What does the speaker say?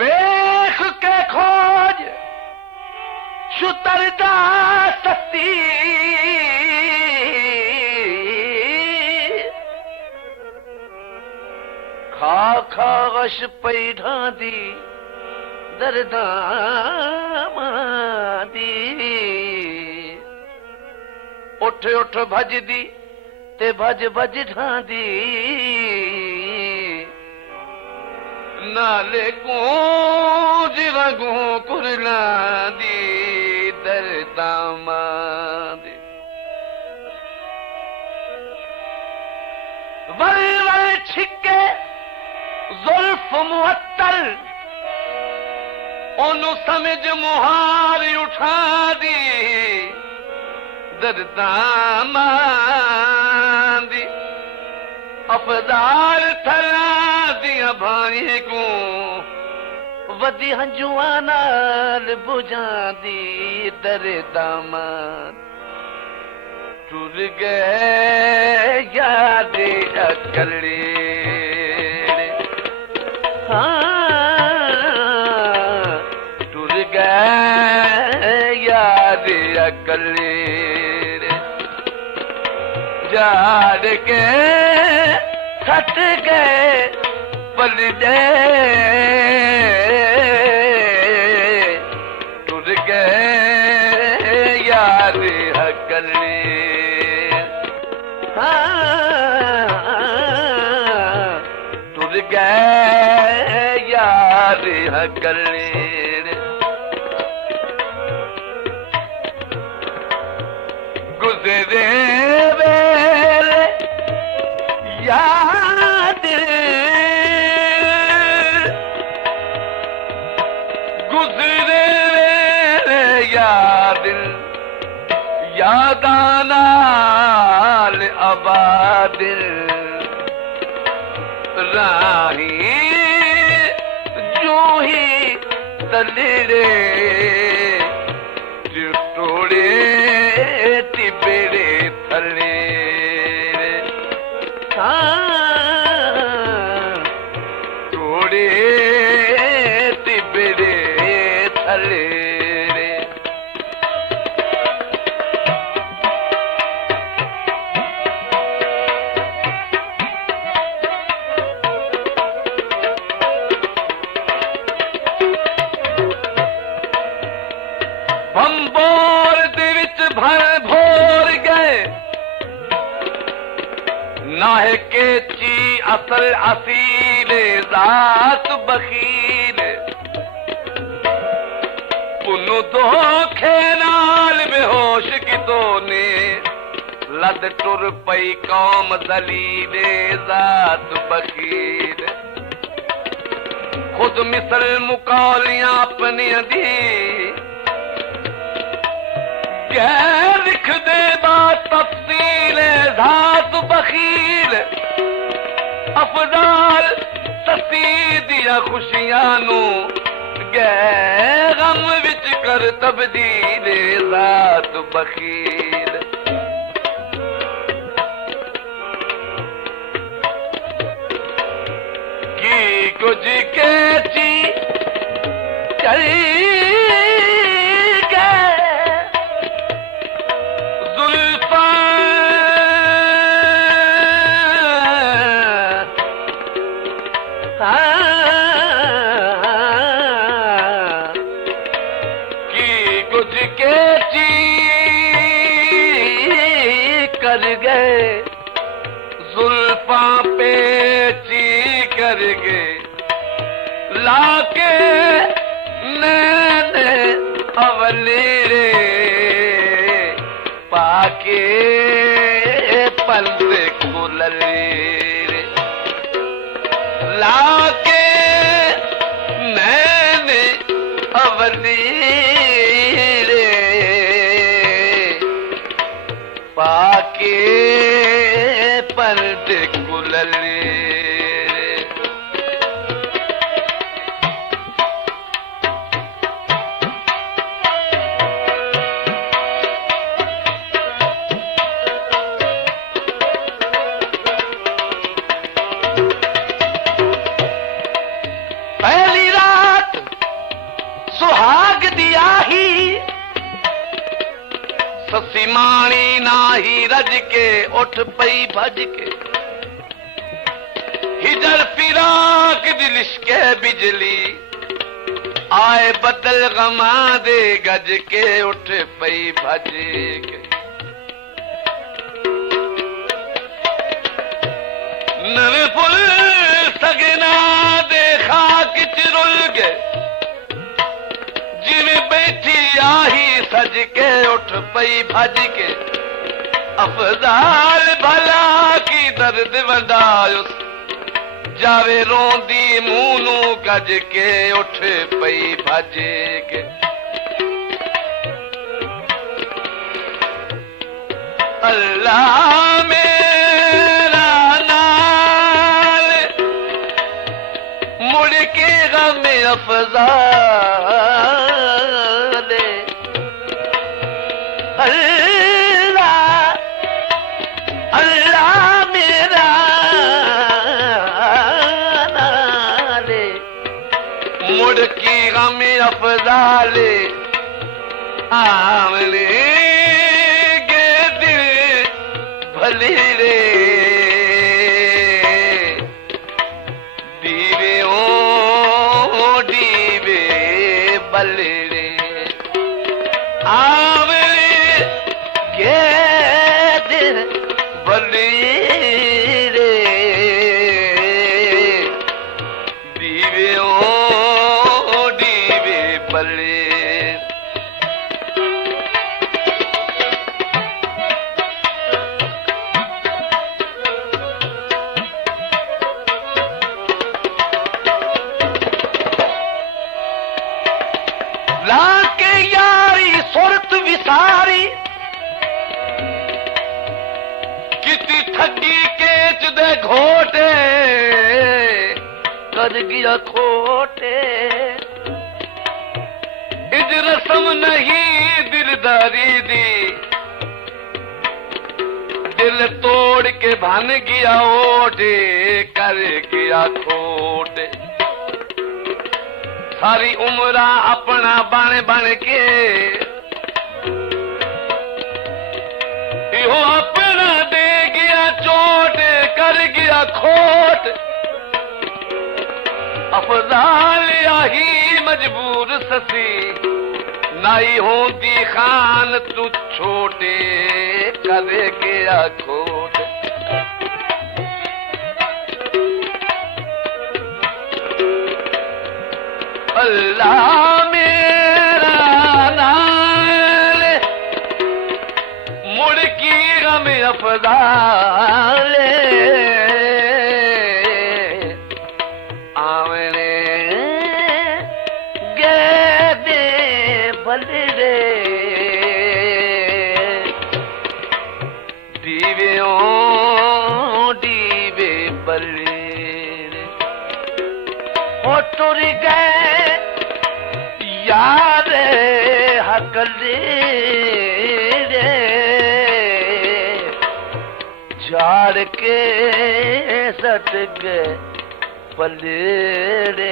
वेख के खोज शुतरदा सती खा खा गश पई ढांदी दरदां दी उठ उठ भजदी ते भज भज ढांदी नाले कूंज वांगू कुरलांदी दरदां दी वल वल छिके जुल्फ मुअत्तल ओनू समझ मुहार उठा दी दरदां दी अफदार थला दिया भाई को वदी हंजुआ नाल बुझांदी दरदां टुर गए याद अकले टुर गए याद अकले जाड़ के खट गए पल दे टुर गए याद अकले टुर गए यार हकले गुजरे वेले याद गुजरे वेले याद यादानाल आबादिल राही जो ही तलड़े टोड़े टिबड़े थले टोड़े टिबड़े थले भंबोर दे विच भर भोर गए नाहे केची असल असील जात बखील पुनु धोखे नाल बेहोश कितो ने लद टुर पई कौम दलील जात बखील खुद मिसल मुकालियां अपनी दी लिख दे बात तफसील धात बखील अफजाल सती दिया खुशियां नू गै गम विच कर तब्दील जात बखील की कुछ केची चली कर गए जुल्फा पे ची कर गए लाके नैने अवलेरे पाके पल्ले कुलले लाके नैने अवलेरे पाके पर्दे कुलले पहली रात सुहाग दिया ही ससी माणी नाही रज के उठ पई भज के हिजर फिराक दिलिश के बिजली आए बदल गमा दे गज के उठ पई भज के नवे फुल सगना देखा किच रुल गए जिਵੇਂ बैठी आही सज के उठ पई भज के अफजाल भला की दर्द वंडायुस जावे रोंदी मुंह नू गज के उठ पई भज के अल्लाह मेरा नाल मुड़ के गम अफजाल अल्लाह अल्लाह मेरा नाल मुड़ की गम अफजाल आमले गे दिल भली रे दीवे ओ दीवे बलरे आमले गे दिल भली रे दीवे ओ दीवे बलरे लाके यारी सुरत विसारी किती ठगी केच दे घोटे कर गया खोटे इज रसम नहीं दिलदारी दी दिल तोड़ के भन गया ओटे कर गया खोटे सारी उम्र अपना बन बन के यो अपना दे गया चोट कर गया खोट अफजाल आही मजबूर ससी नाई होती खान तू छोटे कर गया खोट अल्लाह मेरा नाल मुड़ की गम अफजाल आवने गे दे बलरे दीवे ओ दीवे बलरे ओ टुर गए यार हकले रे झाड़ के सट गए पले रे